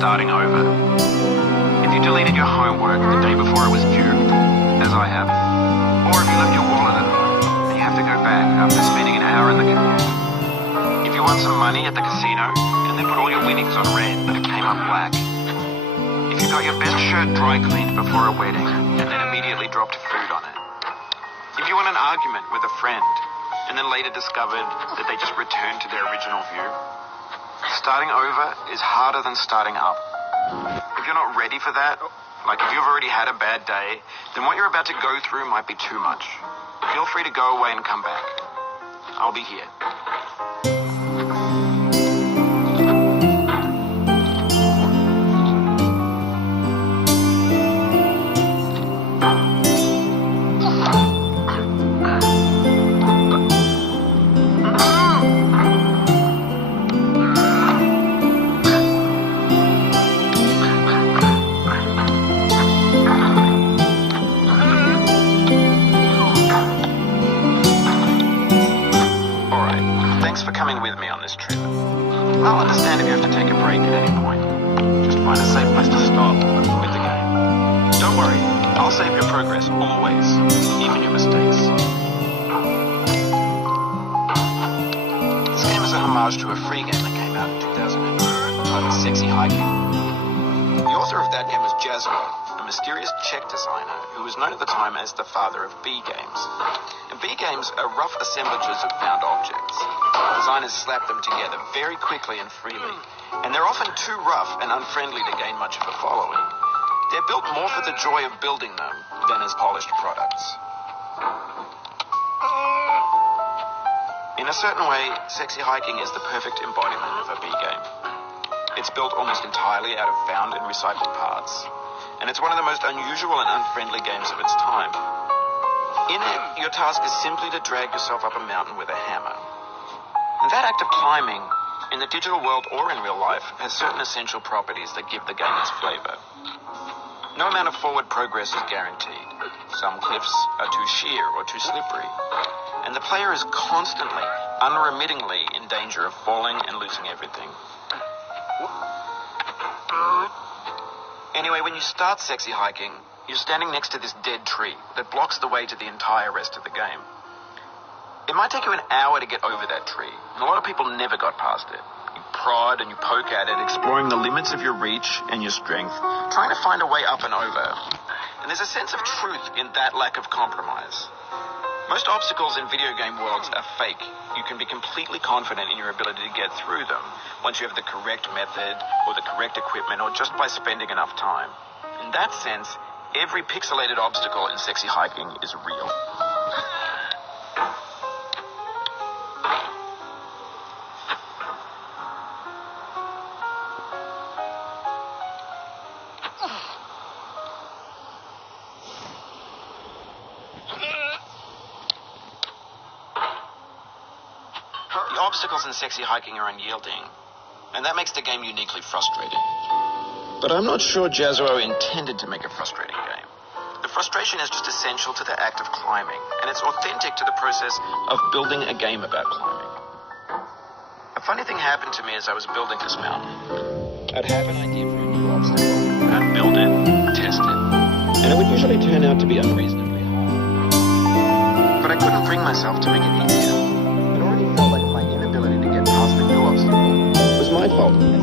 starting over. If you deleted your homework the day before it was due, as I have, or if you left your wallet at home and you have to go back after spending an hour in the commute. If you won some money at the casino and then put all your winnings on red but it came up black. If you got your best shirt dry cleaned before a wedding and then immediately dropped food on it. If you won an argument with a friend and then later discovered that they just returned to their original view. Starting over is harder than starting up. If you're not ready for that, like if you've already had a bad day, then what you're about to go through might be too much. Feel free to go away and come back. I'll be here. I'll understand if you have to take a break at any point. Just find a safe place to stop with the game. Don't worry, I'll save your progress always, even your mistakes. This game is a homage to a free game that came out in 2002 titled Sexy Hiking. The author of that game was Jazzo, a mysterious Czech designer who was known at the time as the father of B games. And B games are rough assemblages of found objects. Designers slap them together very quickly and freely, and they're often too rough and unfriendly to gain much of a following. They're built more for the joy of building them than as polished products. In a certain way, Sexy Hiking is the perfect embodiment of a B game. It's built almost entirely out of found and recycled parts, and it's one of the most unusual and unfriendly games of its time. In it, your task is simply to drag yourself up a mountain with a hammer. And that act of climbing, in the digital world or in real life, has certain essential properties that give the game its flavor. No amount of forward progress is guaranteed. Some cliffs are too sheer or too slippery. And the player is constantly, unremittingly in danger of falling and losing everything. Anyway, when you start Sexy Hiking, you're standing next to this dead tree that blocks the way to the entire rest of the game. It might take you an hour to get over that tree, and a lot of people never got past it. You prod and you poke at it, exploring the limits of your reach and your strength, trying to find a way up and over. And there's a sense of truth in that lack of compromise. Most obstacles in video game worlds are fake. You can be completely confident in your ability to get through them once you have the correct method or the correct equipment or just by spending enough time. In that sense, every pixelated obstacle in Sexy Hiking is real. The obstacles in Sexy Hiking are unyielding, and that makes the game uniquely frustrating. But I'm not sure Jazzo intended to make a frustrating game. The frustration is just essential to the act of climbing, and it's authentic to the process of building a game about climbing. A funny thing happened to me as I was building this mountain. I'd have an idea for a new obstacle, and I'd build it, test it, and it would usually turn out to be unreasonably hard. But I couldn't bring myself to make it easier. It already felt like my inability to get past the new obstacle was my fault.